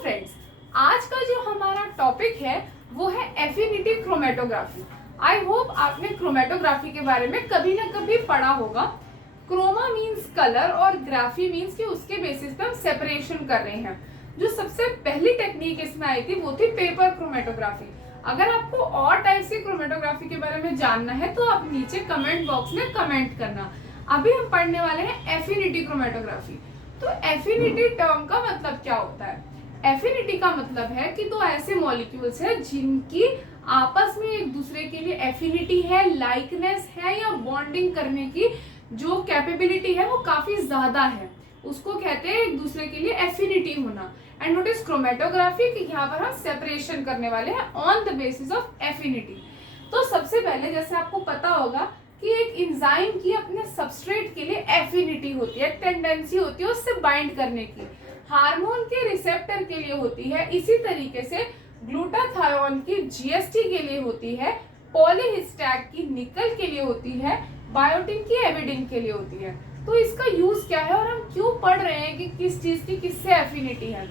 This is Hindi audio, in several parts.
फ्रेंड्स, आज का जो हमारा टॉपिक है वो है एफिनिटी क्रोमेटोग्राफी। आई होप आपने क्रोमेटोग्राफी के बारे में कभी ना कभी पढ़ा होगा। क्रोमा मीन्स कलर और ग्राफी मीन्स कि उसके बेसिस पे हम सेपरेशन कर रहे हैं। जो सबसे पहली टेक्निक इसमें आई थी वो थी पेपर क्रोमेटोग्राफी। अगर आपको और टाइप से क्रोमेटोग्राफी के बारे में जानना है तो आप नीचे कमेंट बॉक्स में कमेंट करना। अभी हम पढ़ने वाले हैं एफिनिटी क्रोमेटोग्राफी। तो एफिनिटी टर्म का मतलब क्या होता है? एफिनिटी का मतलब है कि दो ऐसे मॉलिक्यूल्स है जिनकी आपस में एक दूसरे के लिए एफिनिटी है, लाइकनेस है या बॉन्डिंग करने की जो कैपेबिलिटी है वो काफी ज्यादा है, उसको कहते हैं एक दूसरे के लिए एफिनिटी होना। एंड व्हाट इज क्रोमेटोग्राफी कि यहाँ पर हम सेपरेशन करने वाले हैं on the basis of affinity. तो सबसे पहले जैसे आपको पता होगा कि एक एंजाइम की अपने सबस्ट्रेट के लिए एफिनिटी होती है, टेंडेंसी होती है उससे बाइंड करने की। हार्मोन के रिसेप्टर के लिए होती है, इसी तरीके से ग्लूटाथायोन की जीएसटी के लिए होती है, पॉलीहिस्टैट की निकल के लिए होती है, बायोटिन की एविडिन के लिए होती है। तो इसका यूज क्या है और हम क्यों पढ़ रहे हैं कि किस चीज की किससे एफिनिटी है?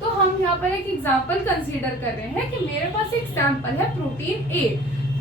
तो हम यहाँ पर एक एग्जाम्पल कंसीडर कर रहे हैं कि मेरे पास एक सैंपल है प्रोटीन ए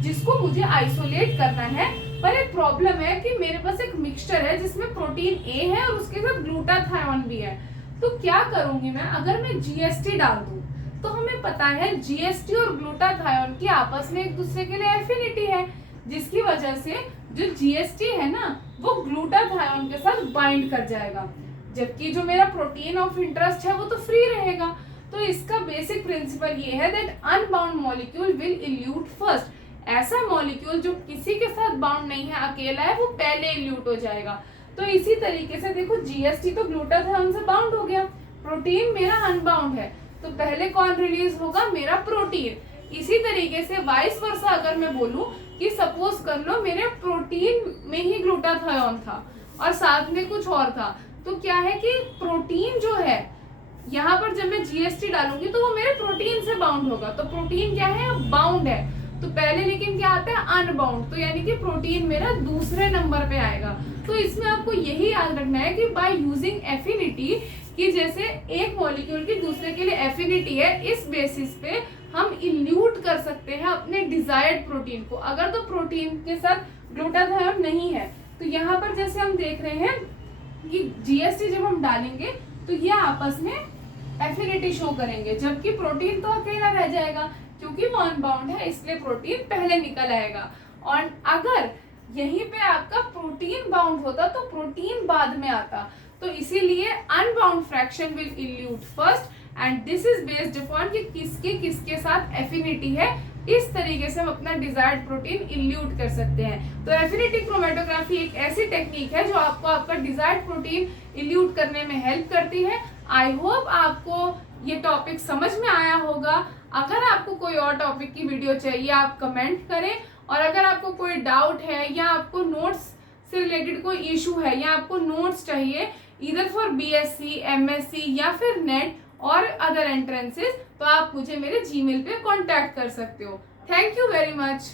जिसको मुझे आइसोलेट करना है, पर एक प्रॉब्लम है कि मेरे पास एक मिक्सचर है जिसमें प्रोटीन ए है और उसके साथ ग्लूटाथायोन भी है। तो क्या करूंगी मैं? अगर मैं जीएसटी डाल दूं तो हमें पता है जीएसटी और ग्लूटाथायोन की आपस में एक दूसरे के लिए एफिनिटी है, जिसकी वजह से जो जीएसटी है ना वो ग्लूटाथायोन के साथ बाइंड कर जाएगा, जबकि जो मेरा प्रोटीन ऑफ इंटरेस्ट है वो तो फ्री रहेगा। तो इसका बेसिक प्रिंसिपल ये है that unbound molecule will elute first. ऐसा मॉलिक्यूल जो किसी के साथ बाउंड नहीं है, अकेला है, वो पहले इल्यूट हो जाएगा। तो इसी तरीके से देखो जीएसटी तो ग्लूटाथायोन से बाउंड हो गया, प्रोटीन मेरा अनबाउंड है, तो पहले कौन रिलीज होगा? मेरा प्रोटीन। इसी तरीके से वाइस वर्सा अगर मैं बोलूं कि सपोज कर लो मेरे प्रोटीन में ही ग्लूटाथायोन था और साथ में कुछ और था, तो क्या है कि प्रोटीन जो है यहाँ पर जब मैं जीएसटी डालूंगी तो वो मेरे प्रोटीन से बाउंड होगा। तो प्रोटीन क्या है? बाउंड है। तो पहले लेकिन क्या आता है? अनबाउंड। तो यानी कि प्रोटीन मेरा दूसरे नंबर पे आएगा। तो इसमें आपको यही याद रखना है कि बाय यूजिंग एफिनिटी, कि जैसे एक मॉलिक्यूल की दूसरे के लिए एफिनिटी है, इस बेसिस पे हम इल्यूट कर सकते हैं अपने डिजायर्ड प्रोटीन को। अगर तो प्रोटीन के साथ ग्लूटाथायोन नहीं है तो यहाँ पर जैसे हम देख रहे हैं कि जीएसटी जब हम डालेंगे तो ये आपस में एफिनिटी शो करेंगे, जबकि प्रोटीन तो अकेला रह जाएगा क्योंकि वो अनबाउंड है, इसलिए प्रोटीन पहले निकल आएगा। और अगर यहीं पे आपका प्रोटीन बाउंड होता तो प्रोटीन बाद में आता। तो इसीलिए unbound fraction will elute first and this is based upon कि किसके किसके साथ एफिनिटी है। इस तरीके से हम अपना डिजायर्ड प्रोटीन इल्यूट कर सकते हैं। तो एफिनिटी क्रोमेटोग्राफी एक ऐसी टेक्निक है जो आपको आपका डिजायर्ड प्रोटीन इल्यूट करने में हेल्प करती है। आई होप आपको ये टॉपिक समझ में आया होगा। अगर आपको कोई और टॉपिक की वीडियो चाहिए आप कमेंट करें, और अगर आपको कोई डाउट है या आपको नोट्स से रिलेटेड कोई इशू है या आपको नोट्स चाहिए ईदर फॉर बीएससी, एमएससी या फिर नेट और अदर एंट्रेंसेस, तो आप मुझे मेरे जीमेल पे कांटेक्ट कर सकते हो। Thank you very much.